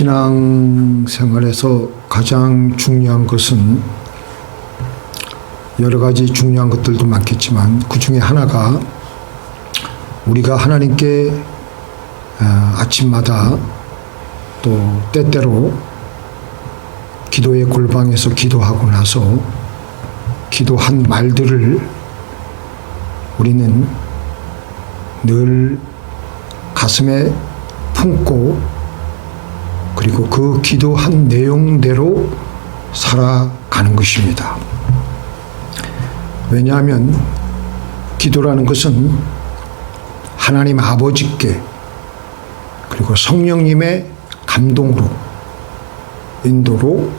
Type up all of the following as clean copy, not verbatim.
신앙생활에서 가장 중요한 것은 여러 가지 중요한 것들도 많겠지만 그 중에 하나가 우리가 하나님께 아침마다 또 때때로 기도의 골방에서 기도하고 나서 기도한 말들을 우리는 늘 가슴에 품고 그리고 그 기도한 내용대로 살아가는 것입니다. 왜냐하면 기도라는 것은 하나님 아버지께 그리고 성령님의 감동으로 인도로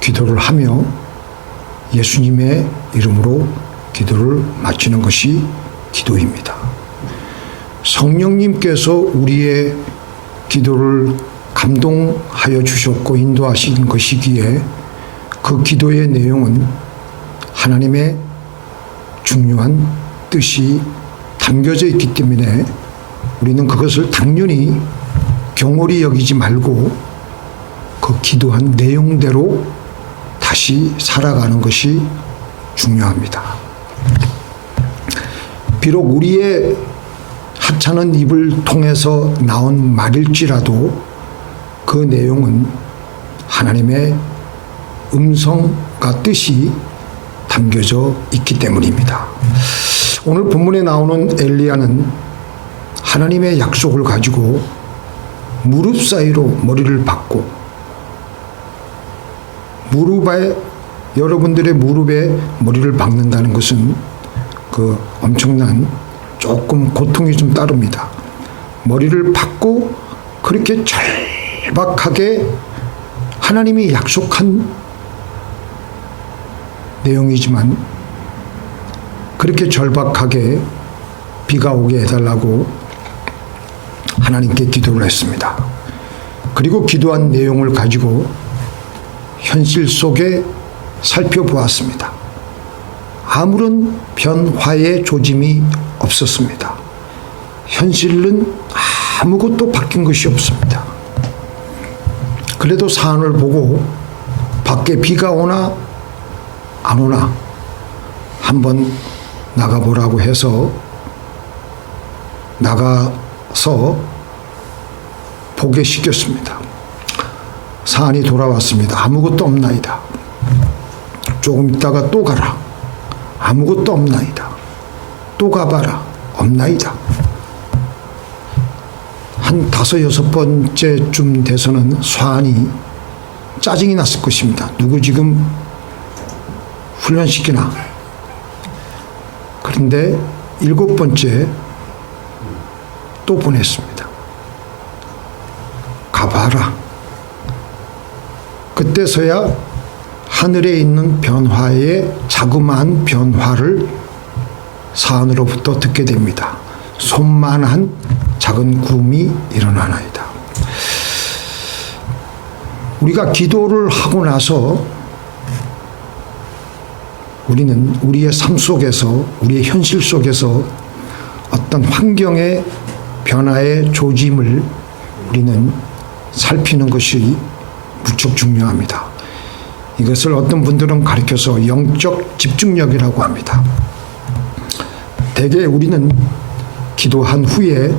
기도를 하며 예수님의 이름으로 기도를 마치는 것이 기도입니다. 성령님께서 우리의 기도를 감동하여 주셨고 인도하신 것이기에 그 기도의 내용은 하나님의 중요한 뜻이 담겨져 있기 때문에 우리는 그것을 당연히 경홀히 여기지 말고 그 기도한 내용대로 다시 살아가는 것이 중요합니다. 비록 우리의 하찮은 입을 통해서 나온 말일지라도 그 내용은 하나님의 음성과 뜻이 담겨져 있기 때문입니다. 오늘 본문에 나오는 엘리야는 하나님의 약속을 가지고 무릎 사이로 머리를 박고 여러분들의 무릎에 머리를 박는다는 것은 그 엄청난 조금 고통이 좀 따릅니다. 머리를 박고 그렇게 절박하게 하나님이 약속한 내용이지만 그렇게 절박하게 비가 오게 해달라고 하나님께 기도를 했습니다. 그리고 기도한 내용을 가지고 현실 속에 살펴보았습니다. 아무런 변화의 조짐이 없었습니다. 현실은 아무것도 바뀐 것이 없습니다. 그래도 산을 보고 밖에 비가 오나 안 오나 한번 나가보라고 해서 나가서 보게 시켰습니다. 산이 돌아왔습니다. 아무것도 없나이다. 조금 있다가 또 가라. 아무것도 없나이다. 또 가봐라. 없나이다. 한 5-6번째쯤 돼서는 산이 짜증이 났을 것입니다. 누구 지금 훈련시키나. 그런데 7번째 또 보냈습니다. 가봐라. 그때서야 하늘에 있는 변화의 자그마한 변화를 산으로부터 듣게 됩니다. 손만한 작은 구름이 일어나나이다. 우리가 기도를 하고 나서 우리는 우리의 삶 속에서 우리의 현실 속에서 어떤 환경의 변화의 조짐을 우리는 살피는 것이 무척 중요합니다. 이것을 어떤 분들은 가르쳐서 영적 집중력이라고 합니다. 대개 우리는 기도한 후에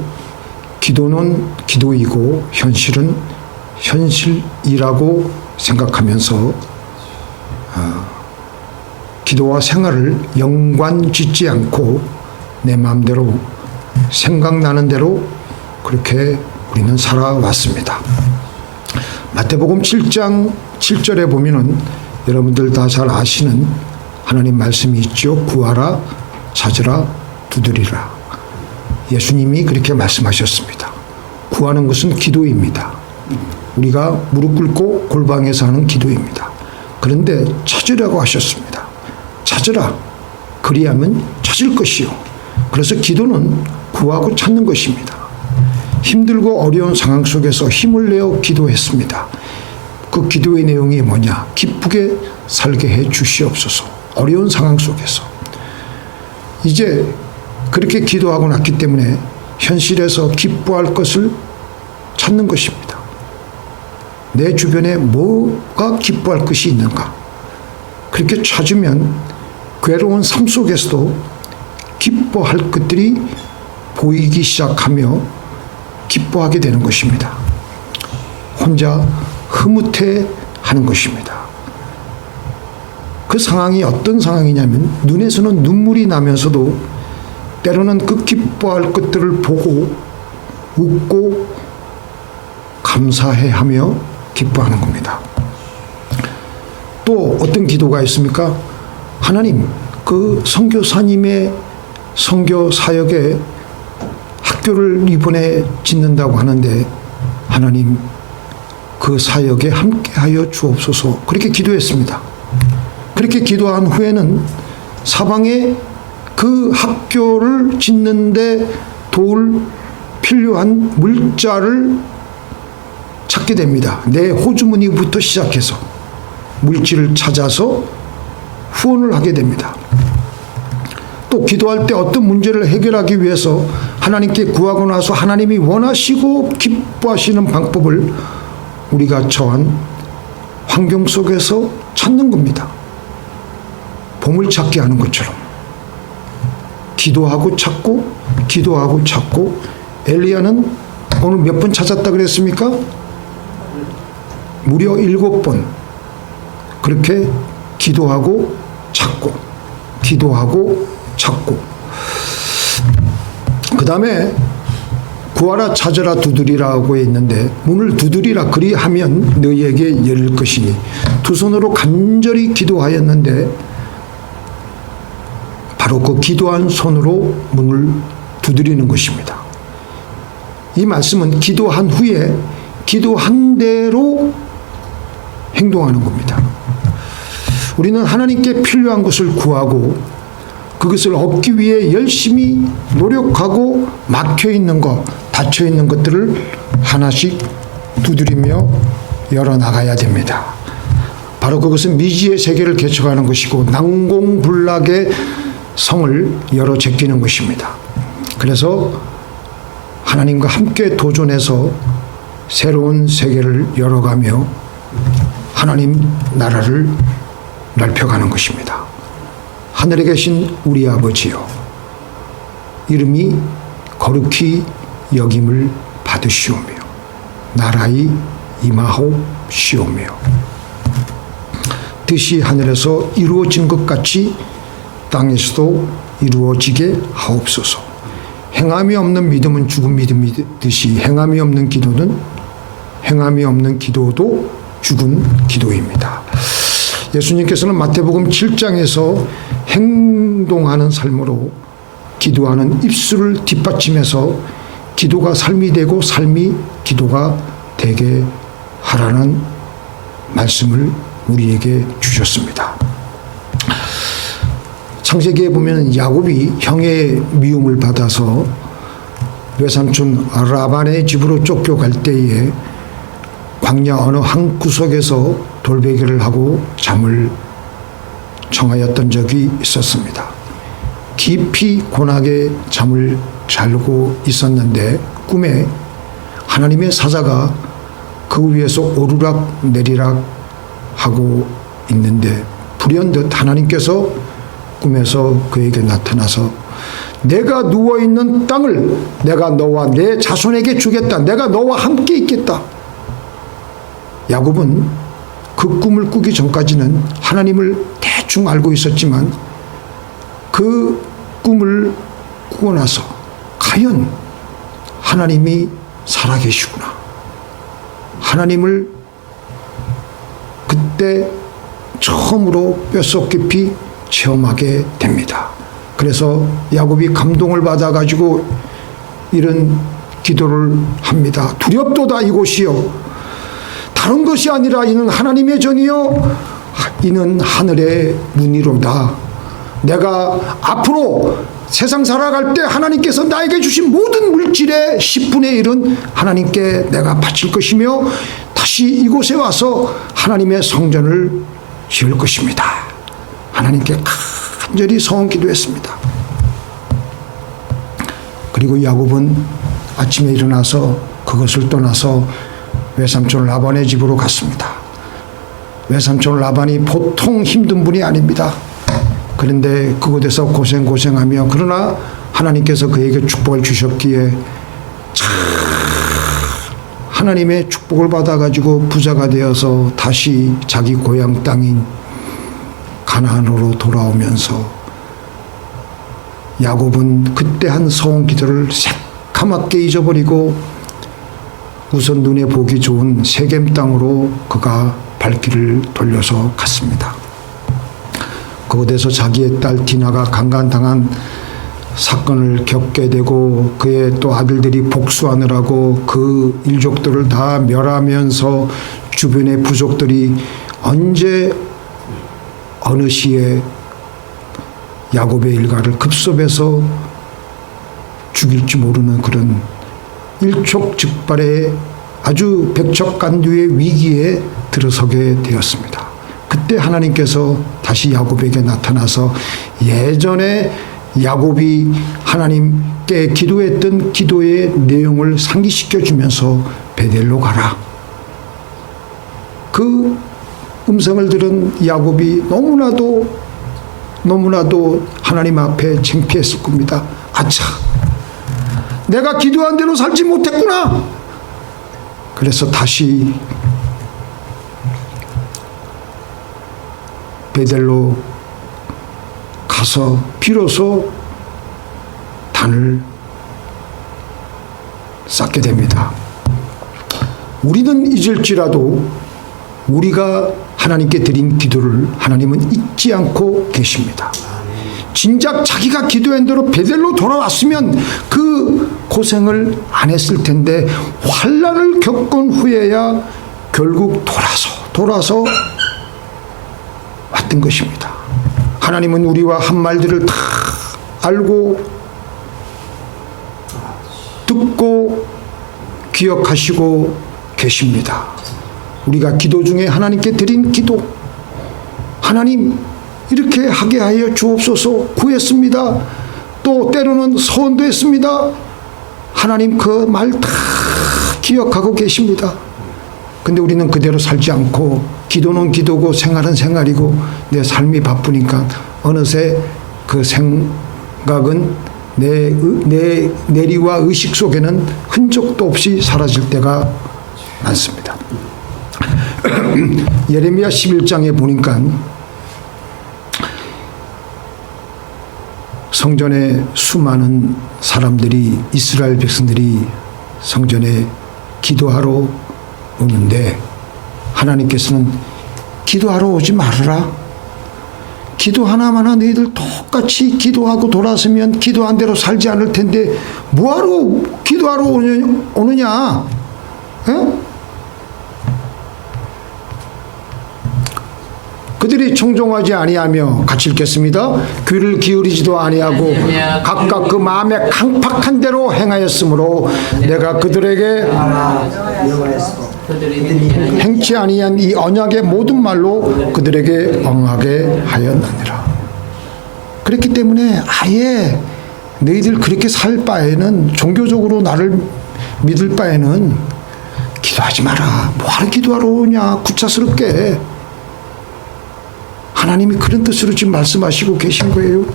기도는 기도이고 현실은 현실이라고 생각하면서 기도와 생활을 연관짓지 않고 내 마음대로 생각나는 대로 그렇게 우리는 살아왔습니다. 마태복음 7장 7절에 보면은 여러분들 다 잘 아시는 하나님 말씀이 있죠. 구하라, 찾으라, 두드리라. 예수님이 그렇게 말씀하셨습니다. 구하는 것은 기도입니다. 우리가 무릎 꿇고 골방에서 하는 기도입니다. 그런데 찾으라고 하셨습니다. 찾으라. 그리하면 찾을 것이요. 그래서 기도는 구하고 찾는 것입니다. 힘들고 어려운 상황 속에서 힘을 내어 기도했습니다. 그 기도의 내용이 뭐냐? 기쁘게 살게 해 주시옵소서. 어려운 상황 속에서. 이제 그렇게 기도하고 났기 때문에 현실에서 기뻐할 것을 찾는 것입니다. 내 주변에 뭐가 기뻐할 것이 있는가? 그렇게 찾으면 괴로운 삶 속에서도 기뻐할 것들이 보이기 시작하며 기뻐하게 되는 것입니다. 혼자 흐뭇해 하는 것입니다. 그 상황이 어떤 상황이냐면 눈에서는 눈물이 나면서도 때로는 그 기뻐할 것들을 보고 웃고 감사해하며 기뻐하는 겁니다. 또 어떤 기도가 있습니까? 하나님, 그 선교사님의 선교 사역에 학교를 이번에 짓는다고 하는데 하나님 그 사역에 함께하여 주옵소서. 그렇게 기도했습니다. 그렇게 기도한 후에는 사방에 그 학교를 짓는데 도울 필요한 물자를 찾게 됩니다. 내 호주머니부터 시작해서 물질을 찾아서 후원을 하게 됩니다. 또 기도할 때 어떤 문제를 해결하기 위해서 하나님께 구하고 나서 하나님이 원하시고 기뻐하시는 방법을 우리가 처한 환경 속에서 찾는 겁니다. 보물찾기 하는 것처럼 기도하고 찾고 기도하고 찾고. 엘리야는 오늘 몇 번 찾았다 그랬습니까? 무려 7번. 그렇게 기도하고 찾고 기도하고 찾고. 그 다음에 구하라 찾으라 두드리라고 있는데 문을 두드리라 그리하면 너희에게 열릴 것이니 두 손으로 간절히 기도하였는데 바로 그 기도한 손으로 문을 두드리는 것입니다. 이 말씀은 기도한 후에 기도한 대로 행동하는 겁니다. 우리는 하나님께 필요한 것을 구하고 그것을 얻기 위해 열심히 노력하고 막혀있는 것, 닫혀있는 것들을 하나씩 두드리며 열어나가야 됩니다. 바로 그것은 미지의 세계를 개척하는 것이고 난공불락의 성을 열어 제끼는 것입니다. 그래서 하나님과 함께 도전해서 새로운 세계를 열어가며 하나님 나라를 넓혀가는 것입니다. 하늘에 계신 우리 아버지여, 이름이 거룩히 여김을 받으시오며 나라의 임하옵시오며 뜻이 하늘에서 이루어진 것 같이 땅에서도 이루어지게 하옵소서. 행함이 없는 믿음은 죽은 믿음이듯이 행함이 없는 기도도 죽은 기도입니다. 예수님께서는 마태복음 7장에서 행동하는 삶으로 기도하는 입술을 뒷받침해서 기도가 삶이 되고 삶이 기도가 되게 하라는 말씀을 우리에게 주셨습니다. 창세기에 보면 야곱이 형의 미움을 받아서 외삼촌 라반의 집으로 쫓겨갈 때에 광야 어느 한 구석에서 돌베개를 하고 잠을 청하였던 적이 있었습니다. 깊이 고나게 잠을 자고 있었는데 꿈에 하나님의 사자가 그 위에서 오르락 내리락 하고 있는데 불현듯 하나님께서 꿈에서 그에게 나타나서 내가 누워있는 땅을 내가 너와 내 자손에게 주겠다. 내가 너와 함께 있겠다. 야곱은 그 꿈을 꾸기 전까지는 하나님을 대충 알고 있었지만 그 꿈을 꾸고 나서 과연 하나님이 살아계시구나. 하나님을 그때 처음으로 뼛속 깊이 체험하게 됩니다. 그래서 야곱이 감동을 받아가지고 이런 기도를 합니다. 두렵도다 이곳이요. 다른 것이 아니라 이는 하나님의 전이요. 이는 하늘의 문이로다. 내가 앞으로 세상 살아갈 때 하나님께서 나에게 주신 모든 물질의 10분의 1은 하나님께 내가 바칠 것이며 다시 이곳에 와서 하나님의 성전을 지을 것입니다. 하나님께 간절히 서원 기도했습니다. 그리고 야곱은 아침에 일어나서 그것을 떠나서 외삼촌 라반의 집으로 갔습니다. 외삼촌 라반이 보통 힘든 분이 아닙니다. 그런데 그곳에서 고생하며 그러나 하나님께서 그에게 축복을 주셨기에 하나님의 축복을 받아가지고 부자가 되어서 다시 자기 고향 땅인 가나안으로 돌아오면서 야곱은 그때 한 소원 기도를 새카맣게 잊어버리고 우선 눈에 보기 좋은 세겜 땅으로 그가 발길을 돌려서 갔습니다. 그곳에서 자기의 딸 디나가 강간당한 사건을 겪게 되고 그의 또 아들들이 복수하느라고 그 일족들을 다 멸하면서 주변의 부족들이 언제 어느 시에 야곱의 일가를 급섭해서 죽일지 모르는 그런 일촉즉발의 아주 백척간두의 위기에 들어서게 되었습니다. 그때 하나님께서 다시 야곱에게 나타나서 예전에 야곱이 하나님께 기도했던 기도의 내용을 상기시켜 주면서 베델로 가라. 그 음성을 들은 야곱이 너무나도 하나님 앞에 창피했을 겁니다. 아차, 내가 기도한 대로 살지 못했구나. 그래서 다시 베델로 가서 비로소 단을 쌓게 됩니다. 우리는 잊을지라도 우리가 하나님께 드린 기도를 하나님은 잊지 않고 계십니다. 진작 자기가 기도한 대로 베델로 돌아왔으면 그 고생을 안 했을 텐데 환난을 겪은 후에야 결국 돌아서 왔던 것입니다. 하나님은 우리와 한 말들을 다 알고 듣고 기억하시고 계십니다. 우리가 기도 중에 하나님께 드린 기도, 하나님 이렇게 하게 하여 주옵소서 구했습니다. 또 때로는 소원도 했습니다. 하나님 그 말 다 기억하고 계십니다. 근데 우리는 그대로 살지 않고 기도는 기도고 생활은 생활이고 내 삶이 바쁘니까 어느새 그 생각은 내 내리와 의식 속에는 흔적도 없이 사라질 때가 많습니다. 예레미야 11장에 보니까 성전에 수많은 사람들이 이스라엘 백성들이 성전에 기도하러 오는데 하나님께서는 기도하러 오지 말아라. 기도 하나마나 너희들 똑같이 기도하고 돌아서면 기도한 대로 살지 않을 텐데 뭐하러 기도하러 오느냐? 에? 그들이 청종하지 아니하며 같이 읽겠습니다. 귀를 기울이지도 아니하고 각각 그 마음에 강팍한 대로 행하였으므로 내가 그들에게 행치 아니한 이 언약의 모든 말로 그들에게 응하게 하였느니라. 그렇기 때문에 아예 너희들 그렇게 살 바에는 종교적으로 나를 믿을 바에는 기도하지 마라. 뭐하러 기도하러 오냐 구차스럽게. 하나님이 그런 뜻으로 지금 말씀하시고 계신 거예요.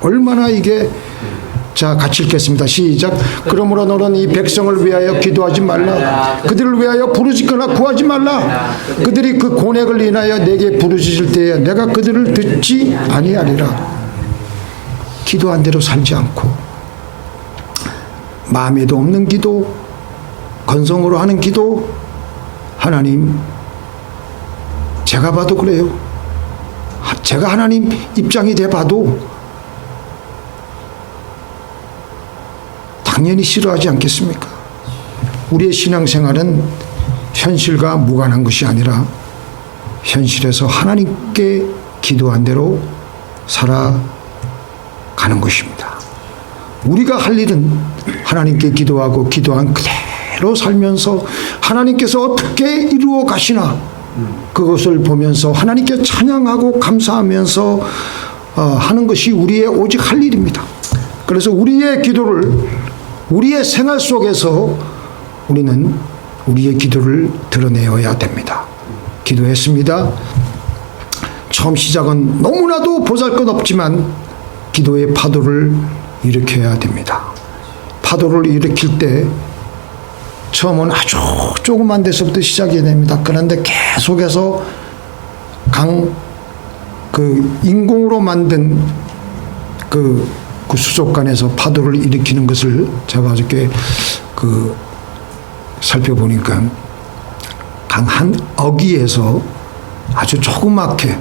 얼마나 이게 자 같이 읽겠습니다. 시작. 그러므로 너는 이 백성을 위하여 기도하지 말라. 그들을 위하여 부르짖거나 구하지 말라. 그들이 그 고뇌를 인하여 내게 부르짖을 때에 내가 그들을 듣지 아니하리라. 기도한 대로 살지 않고 마음에도 없는 기도, 건성으로 하는 기도, 하나님 제가 봐도 그래요. 제가 하나님 입장이 돼 봐도 당연히 싫어하지 않겠습니까? 우리의 신앙생활은 현실과 무관한 것이 아니라 현실에서 하나님께 기도한 대로 살아가는 것입니다. 우리가 할 일은 하나님께 기도하고 기도한 그대로 살면서 하나님께서 어떻게 이루어 가시나 그것을 보면서 하나님께 찬양하고 감사하면서 하는 것이 우리의 오직 할 일입니다. 그래서 우리의 기도를 우리의 생활 속에서 우리는 우리의 기도를 드러내어야 됩니다. 기도했습니다. 처음 시작은 너무나도 보잘것없지만 기도의 파도를 일으켜야 됩니다. 파도를 일으킬 때 처음은 아주 조그만 데서부터 시작이 됩니다. 그런데 계속해서 인공으로 만든 그 수족관에서 파도를 일으키는 것을 제가 어저께 살펴보니까 강 한 어귀에서 아주 조그맣게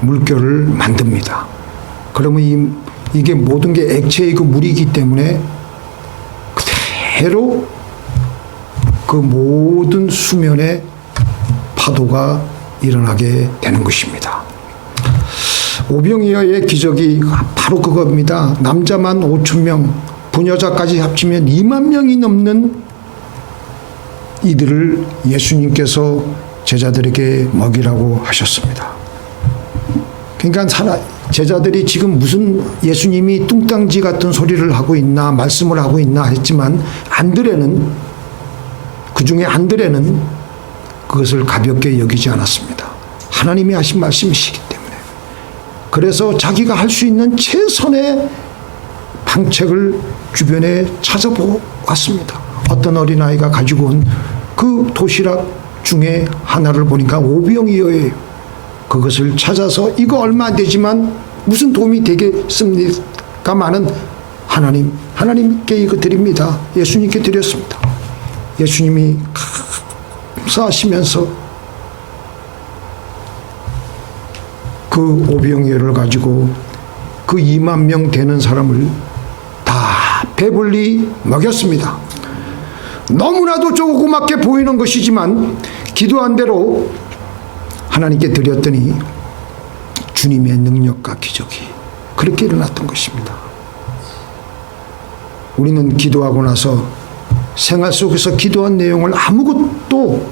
물결을 만듭니다. 그러면 이게 모든 게 액체이고 물이기 때문에 그대로 그 모든 수면에 파도가 일어나게 되는 것입니다. 오병이어의 기적이 바로 그겁니다. 남자만 5,000명, 부녀자까지 합치면 2만 명이 넘는 이들을 예수님께서 제자들에게 먹이라고 하셨습니다. 그러니까 제자들이 지금 무슨 예수님이 뚱땅지 같은 소리를 하고 있나 말씀을 하고 있나 했지만 그중에 안드레는 그것을 가볍게 여기지 않았습니다. 하나님이 하신 말씀이시기 때문에. 그래서 자기가 할 수 있는 최선의 방책을 주변에 찾아보았습니다. 어떤 어린아이가 가지고 온 그 도시락 중에 하나를 보니까 오병이어예요. 그것을 찾아서 이거 얼마 안 되지만 무슨 도움이 되겠습니까마는 하나님께 이거 드립니다. 예수님께 드렸습니다. 예수님이 감사하시면서 그 오병이어를 가지고 그 2만 명 되는 사람을 다 배불리 먹였습니다. 너무나도 조그맣게 보이는 것이지만 기도한 대로 하나님께 드렸더니 주님의 능력과 기적이 그렇게 일어났던 것입니다. 우리는 기도하고 나서 생활 속에서 기도한 내용을 아무것도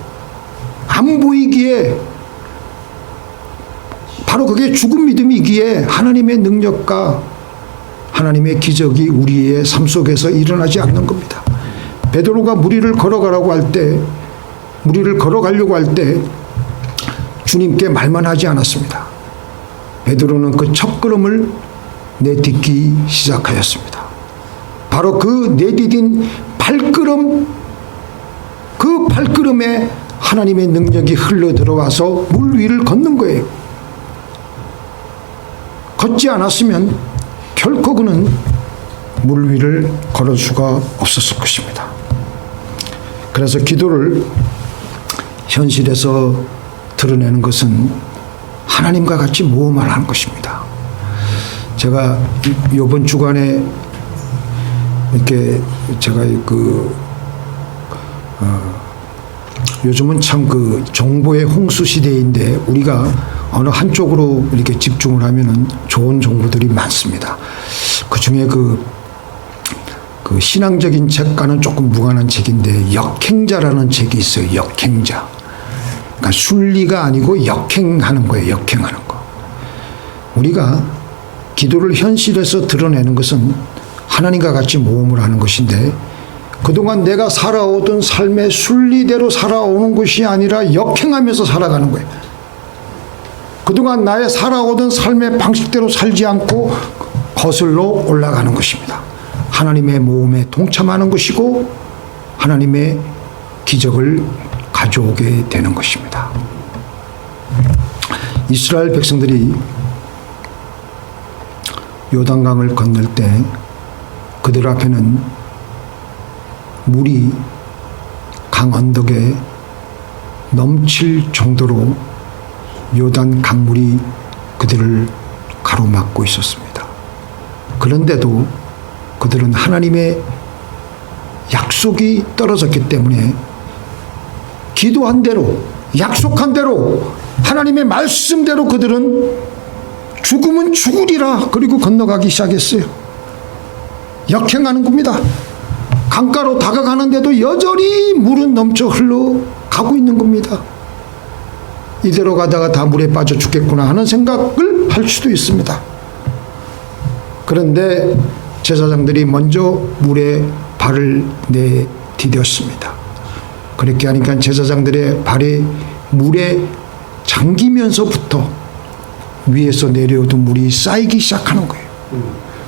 안 보이기에 바로 그게 죽은 믿음이기에 하나님의 능력과 하나님의 기적이 우리의 삶 속에서 일어나지 않는 겁니다. 베드로가 무리를 걸어가려고 할 때 주님께 말만 하지 않았습니다. 베드로는 그 첫걸음을 내딛기 시작하였습니다. 바로 그 내디딘 발걸음, 그 발걸음에 하나님의 능력이 흘러 들어와서 물 위를 걷는 거예요. 걷지 않았으면 결코 그는 물 위를 걸을 수가 없었을 것입니다. 그래서 기도를 현실에서 드러내는 것은 하나님과 같이 모험을 하는 것입니다. 제가 이번 주간에 이렇게 제가 요즘은 참 정보의 홍수 시대인데 우리가 어느 한쪽으로 이렇게 집중을 하면은 좋은 정보들이 많습니다. 그 중에 그 신앙적인 책과는 조금 무관한 책인데 역행자라는 책이 있어요. 역행자. 그러니까 순리가 아니고 역행하는 거예요. 역행하는 거. 우리가 기도를 현실에서 드러내는 것은 하나님과 같이 모험을 하는 것인데 그동안 내가 살아오던 삶의 순리대로 살아오는 것이 아니라 역행하면서 살아가는 거예요. 그동안 나의 살아오던 삶의 방식대로 살지 않고 거슬러 올라가는 것입니다. 하나님의 모험에 동참하는 것이고 하나님의 기적을 가져오게 되는 것입니다. 이스라엘 백성들이 요단강을 건널 때 그들 앞에는 물이 강 언덕에 넘칠 정도로 요단 강물이 그들을 가로막고 있었습니다. 그런데도 그들은 하나님의 약속이 떨어졌기 때문에 기도한 대로 약속한 대로 하나님의 말씀대로 그들은 죽으면 죽으리라 그리고 건너가기 시작했어요. 역행하는 겁니다. 강가로 다가가는데도 여전히 물은 넘쳐 흘러가고 있는 겁니다. 이대로 가다가 다 물에 빠져 죽겠구나 하는 생각을 할 수도 있습니다. 그런데 제사장들이 먼저 물에 발을 내디뎠습니다. 그렇게 하니까 제사장들의 발에 물에 잠기면서부터 위에서 내려오던 물이 쌓이기 시작하는 거예요.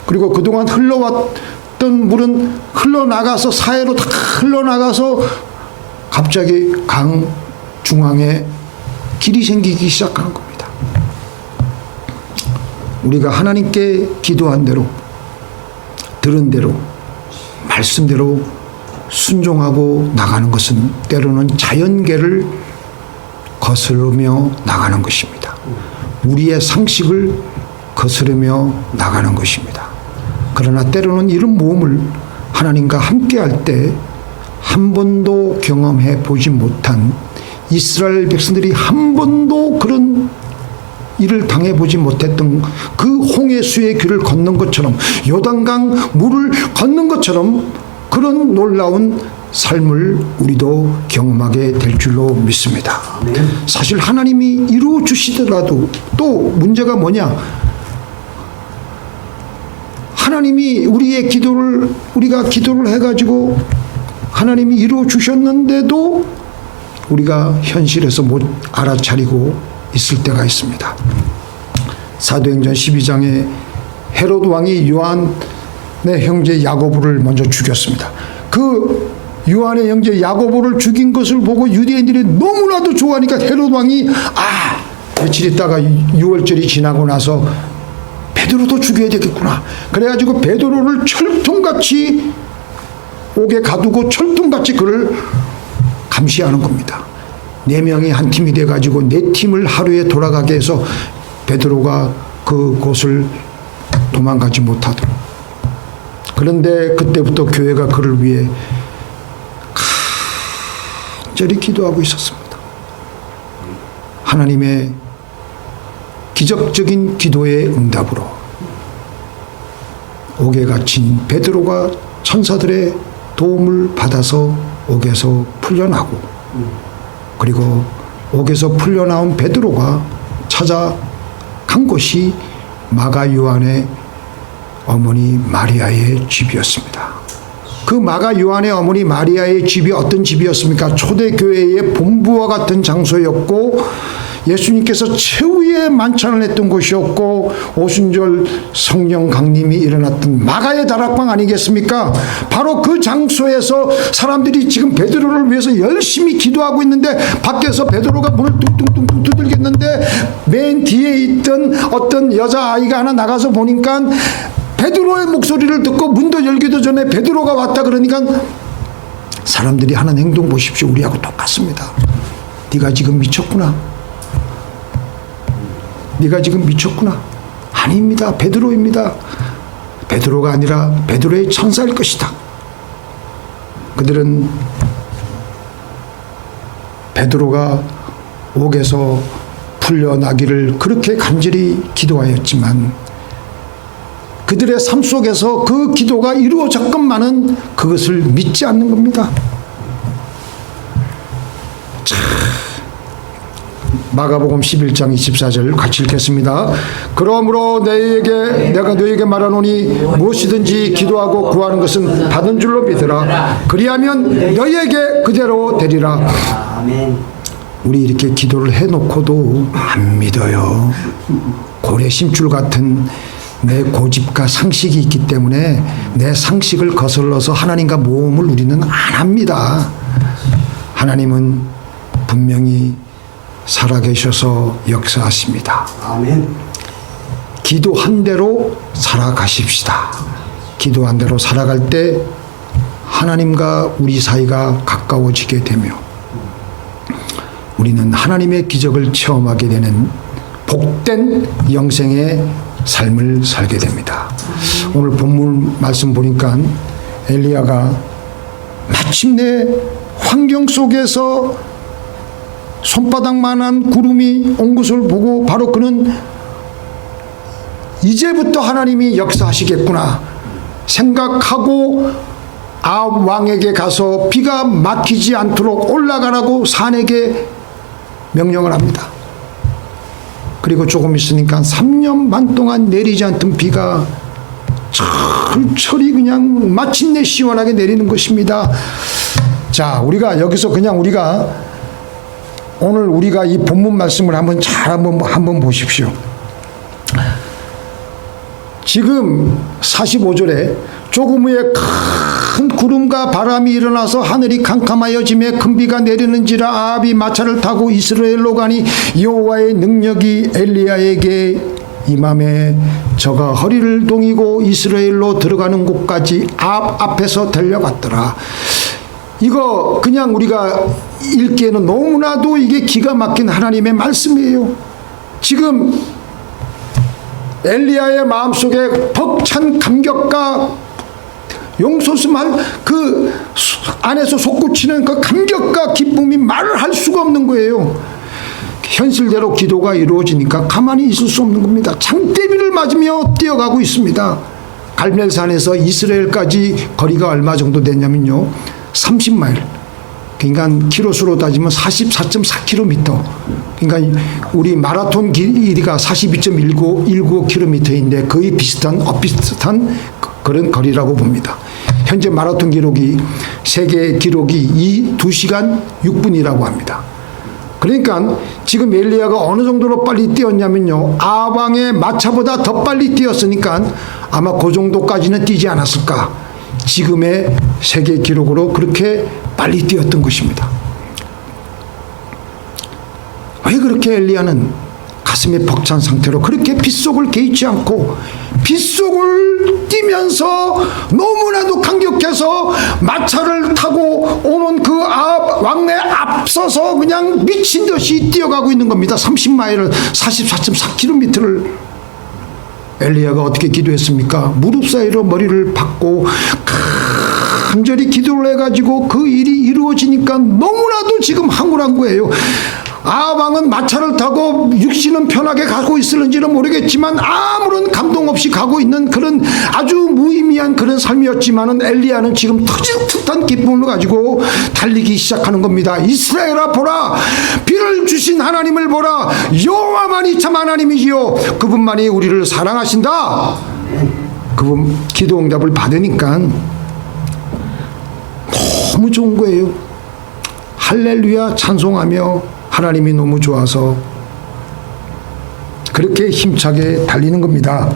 그리고 그동안 흘러왔던 물은 흘러나가서 사해로 다 흘러나가서 갑자기 강 중앙에 길이 생기기 시작하는 겁니다. 우리가 하나님께 기도한 대로, 들은 대로, 말씀대로 순종하고 나가는 것은 때로는 자연계를 거스르며 나가는 것입니다. 우리의 상식을 거스르며 나가는 것입니다. 그러나 때로는 이런 모험을 하나님과 함께할 때 한 번도 경험해 보지 못한 이스라엘 백성들이 한 번도 그런 일을 당해보지 못했던 그 홍해수의 길을 걷는 것처럼, 요단강 물을 걷는 것처럼 그런 놀라운 삶을 우리도 경험하게 될 줄로 믿습니다. 사실 하나님이 이루어 주시더라도 또 문제가 뭐냐? 하나님이 우리가 기도를 해가지고 하나님이 이루어 주셨는데도 우리가 현실에서 못 알아차리고 있을 때가 있습니다. 사도행전 12장에 헤롯 왕이 요한의 형제 야고보를 먼저 죽였습니다. 그 요한의 형제 야고보를 죽인 것을 보고 유대인들이 너무나도 좋아하니까 헤롯 왕이 며칠 있다가 6월절이 지나고 나서 베드로도 죽여야 되겠구나. 그래가지고 베드로를 철통같이 옥에 가두고 철통같이 그를 감시하는 겁니다. 4명이 한 팀이 돼가지고 4팀을 하루에 돌아가게 해서 베드로가 그곳을 도망가지 못하도록. 그런데 그때부터 교회가 그를 위해 간절히 기도하고 있었습니다. 하나님의 기적적인 기도의 응답으로 옥에 갇힌 베드로가 천사들의 도움을 받아서 옥에서 풀려나고, 그리고 옥에서 풀려나온 베드로가 찾아간 곳이 마가 요한의 어머니 마리아의 집이었습니다. 그 마가 요한의 어머니 마리아의 집이 어떤 집이었습니까? 초대교회의 본부와 같은 장소였고, 예수님께서 최후의 만찬을 했던 곳이었고, 오순절 성령 강림이 일어났던 마가의 다락방 아니겠습니까? 바로 그 장소에서 사람들이 지금 베드로를 위해서 열심히 기도하고 있는데, 밖에서 베드로가 문을 뚱뚱뚱뚱 두들겼는데 맨 뒤에 있던 어떤 여자아이가 하나 나가서 보니까 베드로의 목소리를 듣고 문도 열기도 전에 베드로가 왔다 그러니까 사람들이 하는 행동 보십시오. 우리하고 똑같습니다. 네가 지금 미쳤구나. 네가 지금 미쳤구나. 아닙니다. 베드로입니다. 베드로가 아니라 베드로의 천사일 것이다. 그들은 베드로가 옥에서 풀려나기를 그렇게 간절히 기도하였지만 그들의 삶 속에서 그 기도가 이루어졌건만은 그것을 믿지 않는 겁니다. 마가복음 11장 24절 같이 읽겠습니다. 그러므로 내가 너에게 말하노니 무엇이든지 기도하고 구하는 것은 받은 줄로 믿으라. 그리하면 너에게 그대로 되리라. 우리 이렇게 기도를 해놓고도 안 믿어요. 고래 심줄 같은 내 고집과 상식이 있기 때문에 내 상식을 거슬러서 하나님과 모험을 우리는 안 합니다. 하나님은 분명히 살아계셔서 역사하십니다. 아멘. 기도한 대로 살아가십시다. 기도한 대로 살아갈 때 하나님과 우리 사이가 가까워지게 되며 우리는 하나님의 기적을 체험하게 되는 복된 영생의 삶을 살게 됩니다. 오늘 본문 말씀 보니까 엘리야가 마침내 환경 속에서 손바닥만한 구름이 온 것을 보고 바로 그는 이제부터 하나님이 역사하시겠구나 생각하고 아합 왕에게 가서 비가 막히지 않도록 올라가라고 산에게 명령을 합니다. 그리고 조금 있으니까 3년 반 동안 내리지 않던 비가 철철이 그냥 마침내 시원하게 내리는 것입니다. 자, 우리가 여기서 그냥 오늘 우리가 이 본문 말씀을 한번 보십시오. 지금 45절에 조금 후에 큰 구름과 바람이 일어나서 하늘이 캄캄하여짐에 큰 비가 내리는지라 아합이 마차를 타고 이스라엘로 가니 여호와의 능력이 엘리야에게 임함에 저가 허리를 동이고 이스라엘로 들어가는 곳까지 아합 앞에서 달려갔더라. 이거 그냥 우리가 읽기에는 너무나도 이게 기가 막힌 하나님의 말씀이에요. 지금 엘리야의 마음속에 벅찬 감격과 용솟음할 그 안에서 솟구치는 그 감격과 기쁨이 말을 할 수가 없는 거예요. 현실대로 기도가 이루어지니까 가만히 있을 수 없는 겁니다. 장대비를 맞으며 뛰어가고 있습니다. 갈멜산에서 이스라엘까지 거리가 얼마 정도 되냐면요, 30마일. 그러니까 키로수로 따지면 44.4km. 그러니까 우리 마라톤 길이가 42.195km인데 거의 비슷한 그런 거리라고 봅니다. 현재 마라톤 기록이 세계 기록이 2시간 6분이라고 합니다. 그러니까 지금 엘리야가 어느 정도로 빨리 뛰었냐면요, 아방의 마차보다 더 빨리 뛰었으니까 아마 그 정도까지는 뛰지 않았을까. 지금의 세계 기록으로 그렇게 빨리 뛰었던 것입니다. 왜 그렇게 엘리야는 가슴에 벅찬 상태로 그렇게 빗속을 개의치 않고 빗속을 뛰면서 너무나도 감격해서 마차를 타고 오는 그 왕래 앞서서 그냥 미친 듯이 뛰어가고 있는 겁니다. 30마일을 44.4km를 엘리야가 어떻게 기도했습니까? 무릎 사이로 머리를 박고 간절히 기도를 해가지고 그 일이 이루어지니까 너무나도 지금 황홀한 거예요. 아합왕은 마차를 타고 육신은 편하게 가고 있을는지는 모르겠지만 아무런 감동 없이 가고 있는 그런 아주 무의미한 그런 삶이었지만은 엘리야는 지금 터짓듯한 기쁨을 가지고 달리기 시작하는 겁니다. 이스라엘아 보라, 비를 주신 하나님을 보라, 여호와만이 참 하나님이시요 그분만이 우리를 사랑하신다. 그분 기도 응답을 받으니까 너무 좋은 거예요. 할렐루야 찬송하며 하나님이 너무 좋아서 그렇게 힘차게 달리는 겁니다.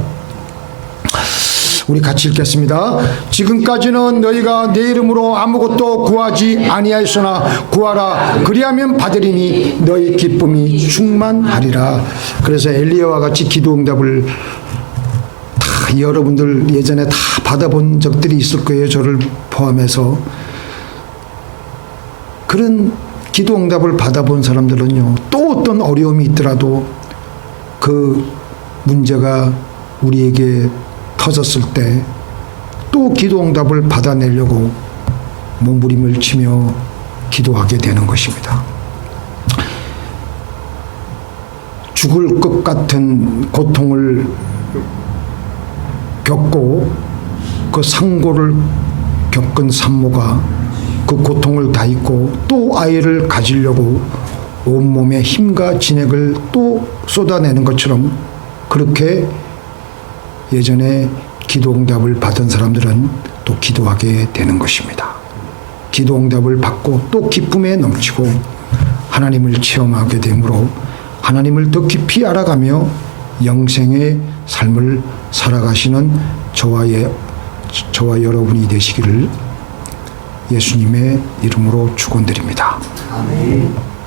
우리 같이 읽겠습니다. 지금까지는 너희가 내 이름으로 아무것도 구하지 아니하였으나 구하라 그리하면 받으리니 너희 기쁨이 충만하리라. 그래서 엘리야와 같이 기도 응답을 다 여러분들 예전에 다 받아본 적들이 있을 거예요. 저를 포함해서. 그런 기도 응답을 받아본 사람들은요, 또 어떤 어려움이 있더라도 그 문제가 우리에게 터졌을 때 또 기도 응답을 받아내려고 몸부림을 치며 기도하게 되는 것입니다. 죽을 것 같은 고통을 겪고 그 상고를 겪은 산모가 그 고통을 다 잊고 또 아이를 가지려고 온몸에 힘과 진액을 또 쏟아내는 것처럼 그렇게 예전에 기도 응답을 받은 사람들은 또 기도하게 되는 것입니다. 기도 응답을 받고 또 기쁨에 넘치고 하나님을 체험하게 되므로 하나님을 더 깊이 알아가며 영생의 삶을 살아가시는 저와 여러분이 되시기를 예수님의 이름으로 축원드립니다. 아멘.